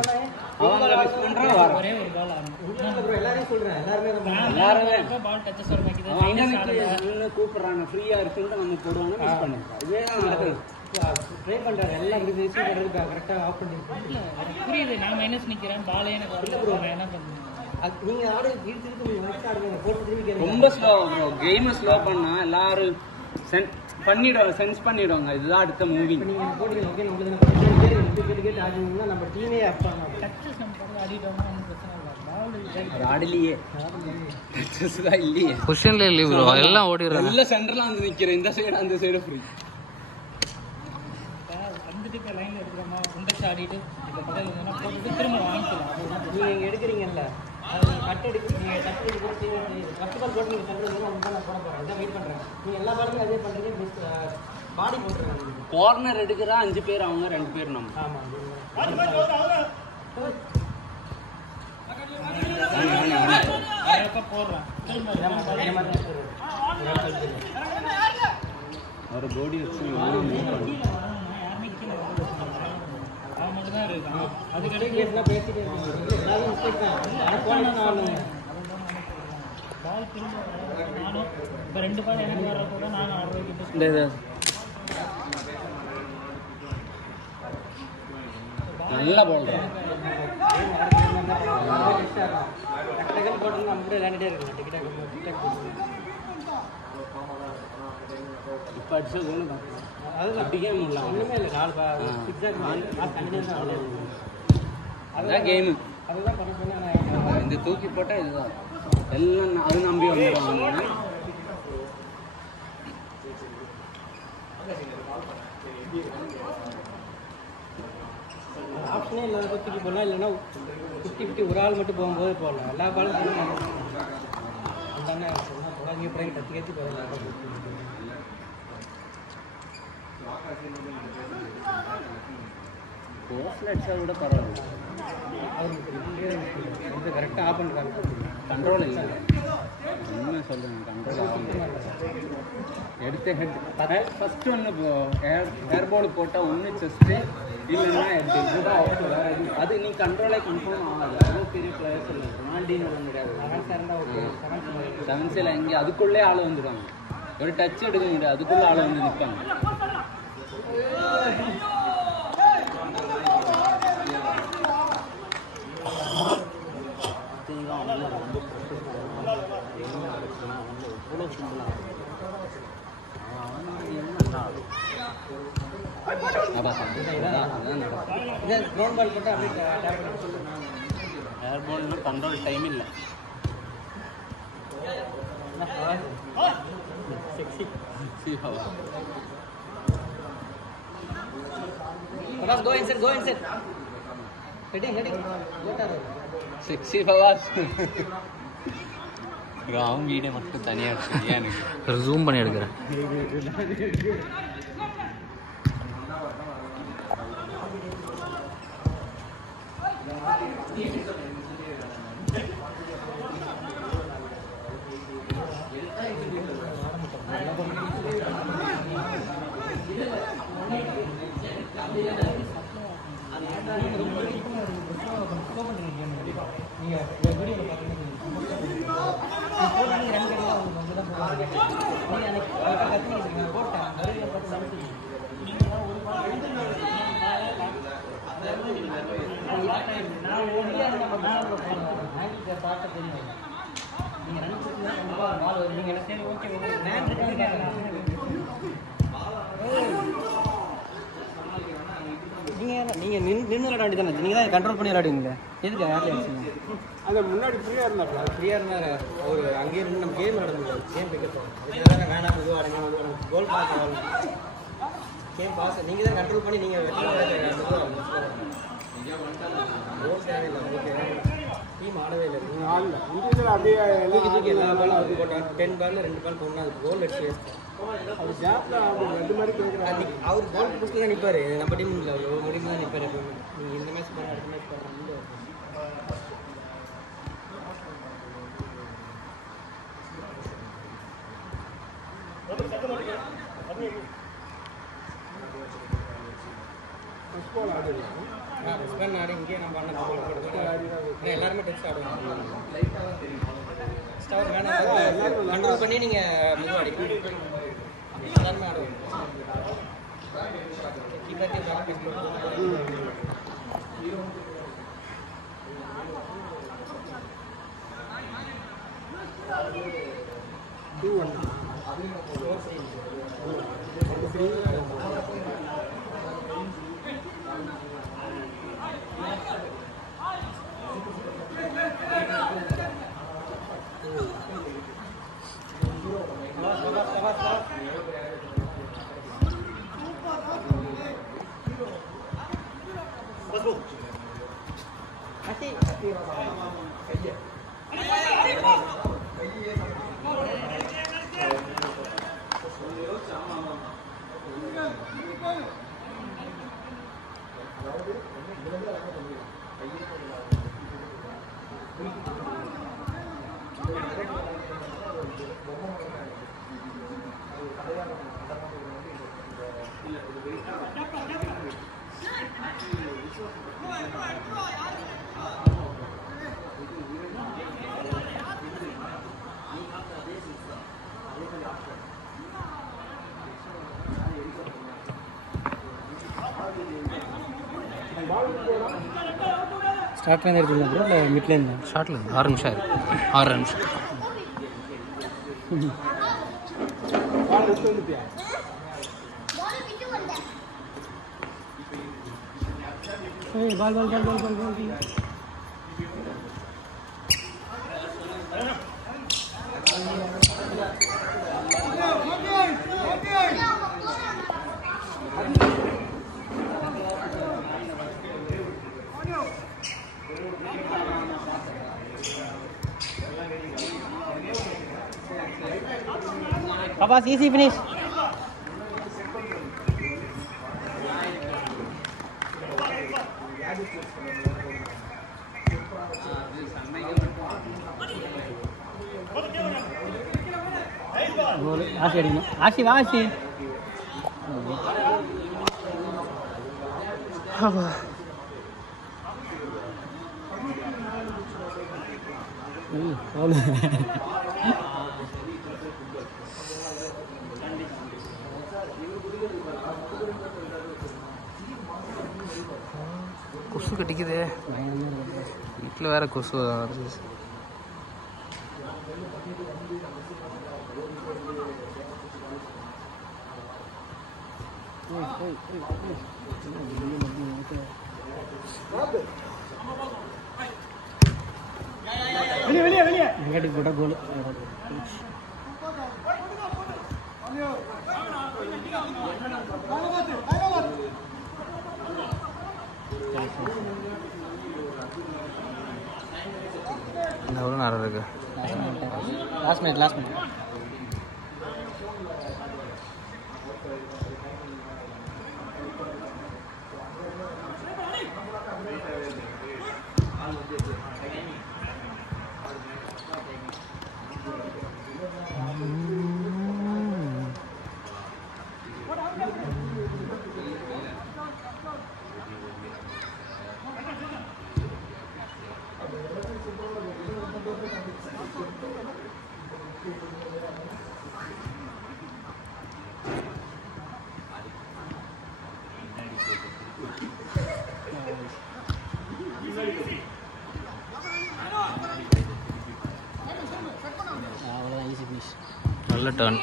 அவங்க மிஸ் பண்றாங்க ஒரே ஒரு பால் ஆடும் எல்லாரையும் சொல்றேன் எல்லாருமே பால் டச்சஸ் வர மாட்டேங்குது அவங்க மைனஸ் ஆடுது நின்று கூப்பிடுறாங்க ஃப்ரீயா இருக்குன்னு வந்து போடுவாங்க மிஸ் பண்ணுறாங்க இதேதான் நடக்குது ட்ரை பண்றாரு எல்லாம் ரிசீவ் பண்றது கரெக்டா ஆஃப் பண்ணி இல்ல எனக்கு புரியுது நான் மைனஸ் நிக்கிறேன் பாலே எனக்கு வரல ப்ரோ நான் என்ன பண்ணுவேன் நீங்க ஆடு இழுத்து நெக்ஸ்ட் ஆடுங்க போட்டு திரும்பி கேளுங்க ரொம்ப ஸ்லோ கேம் ஸ்லோ பண்ணா எல்லாரும் சென்ஸ் பண்ணிடுவாங்க இதுதான் அடுத்த மூவி நீங்க போடுங்க ஓகே நம்மளுக்கு கேட்டு ஆடுனீங்கன்னா நம்ம டீமே அப் பண்ணலாம் டச்சஸ் நம்ம பால் ஆடிட்டோம்னா ஒன்றும் பிரச்சனை இல்லை பால் அது ஆடலையே டச்சஸ் தான் இல்லையே பொசிஷன்ல இல்ல ப்ரோ எல்லாம் ஓடிறாங்க நல்ல சென்டர்ல வந்து நிக்கிறேன் இந்த சைடு அந்த சைடு ஃப்ரீ வந்துட்டு இப்போ லைனில் எடுக்கிறோமா குண்டச்சு ஆடிட்டு இப்போ பக்கம் இருந்தோம்னா போட்டுட்டு திரும்ப வாங்கிக்கலாம் நீங்க இங்க எடுக்கிறீங்கல்ல அது கட் எடுக்கிறீங்க கட் எடுத்து ஃபர்ஸ்ட் பால் போட்டு நீங்க சென்டர் வந்து நான் போட போறேன் இதான் வெயிட் பண்றேன் நீங்க எல்லா பாலுமே அதே பண்றீங்க பாடி போட்டுருங்க கார்னர் எடுக்கிறா 5 பேர் அவங்க 2 பேர் நம்ம ஆமா வரப்ப போடுறேன் ஒரு பாடி வச்சு யாருமே கீழே அவன் மட்டும் தான் இருக்கான் அதுக்கடைக்கு பேசிட்டே இருக்கீங்க எல்லாரும் மிஸ்டேக் தான் ஆனா போனீங்கன்னா ஆடுங்க பால் திரும்ப நானும் இப்போ 2 பால் எனக்கு வர்றப்போ நானும் ஆடுறதுக்கு இந்த நல்லா போடுறேன் போட்டு நம்ம கூட விளையாண்டுட்டே இருக்கலாம் டிக்கெட் இப்போ அடிச்சது ஒன்று தான் அதுதான் அப்படியே முடியல ஒன்றுமே இல்லை 4 சிக்ஸாக் கண்டினியூஸ் தான் ஆடுறது அதுதான் கேமு அதுதான் பண்ண சொன்னேன் இந்த தூக்கி போட்டால் இதுதான் எல்லாம் அது நம்பி வந்துடுவாங்க ஆப்ஷனே இல்லாத தூக்கி போடலாம் இல்லைன்னா 50-50 ஒரு ஆள் மட்டும் போகும்போது போடலாம் எல்லா பாலும் அந்தானே சொன்னால் பிறகு கத்தி போடலாம் போஸ்டில் அடிச்சா கூட பரவாயில்ல அவருக்கு கரெக்டாக ஆஃப் பண்ணுறாங்க கண்ட்ரோல் இல்லை உண்மை சொல்கிறேன் கண்ட்ரோல் ஆகும் எடுத்த ஹெட் ஃபஸ்ட்டு ஒன்று ஏர் பால் போட்டால் ஒன்று செஸ்ட்டு இல்லைன்னா ஹெட் இதுதான் அவுட் வேறு எதுவும் அது நீ கண்ட்ரோலே கன்ஃபார்ம் ஆகாது அவ்வளோ பெரிய பிளேயர்ஸ் இல்லை ரொனால்டின்னு வர முடியாது செவன்ஸில் எங்கே அதுக்குள்ளே ஆள் வந்துடுவாங்க ஒரு டச் எடுக்க முடியாது அதுக்குள்ளே ஆள் வந்து நிற்பாங்க கிரவுண்ட் பால் போட்டு அப்படியே ஏர் பால்னா கண்ட்ரோல் டைம் இல்லை go inside heading சிக்ஸி ஹவர்ஸ் அவங்க வீடே மட்டும் தனியாக இருக்கு எனக்கு ஜூம் பண்ணி எடுக்கிறேன் நீங்க நின்று விளையாட வேண்டியதானே நீங்க தான் கண்ட்ரோல் பண்ணி விளையாடுவீங்களே எதுக்கு யாரும் அந்த முன்னாடி ஃப்ரீயாக இருந்தார் ஒரு அங்கேயே இருந்து நம்ம கேம் விளையாடுங்க கேம் பிக்கப் வேணாம் இதுவும் அடங்க கோல் பாஸ் கேம் பாஸ் நீங்கள் தான் கண்ட்ரோல் பண்ணி நீங்கள் டீம் ஆடவே இல்லை நீங்கள் ஆடல இண்டிவிஜுவல் அப்படியே தூக்கி எல்லா பாலும் அது போட்டால் 10 பாலில் 2 பால் போனால் அது கோல் அடிச்சு அவர் கேப்பில் ரெண்டு மாதிரி கேட்குறாங்க அவர் கோல் போஸ்ட்டில் தான் நிற்பார் நம்ம டீம் இல்லை ஒரு முடிவு தான் நிற்பார் எப்பவுமே நீங்கள் இந்த மேட்ச் போனால் அடுத்த மேட்ச் போடுறாங்க புஷ்பால் ஆடு இங்கே நம்ம எல்லாருமே டெஸ்ட் ஆடுவாங்க. ஸ்டார் வேணாம் கண்ட்ரோல் பண்ணி நீங்கள் மெதுவாக அடிக்கணும். எல்லாருமே ஆடுவாங்க. ஸ்டார்ட்லேருந்து எடுத்துக்கலாம் ப்ரோ இல்லை மிட்லேருந்து? ஷார்ட்லேருந்து 6 நிமிஷம் இருக்கு. 6 நிமிஷம். பால் பால் பால் பால் பால் பால் Papa, easy finish. ஆசி அடிக்கணும். ஆசி வா ஆசி. கொசு கட்டிக்குது வீட்டில் வேற கொசு வருது. வெளியே வெளியே வெளியே நெகட்டிவ் போட்ட கோல். இந்த எவ்வளோ நேரம் இருக்கு? Last minute last minute. நல்ல டர்ன்.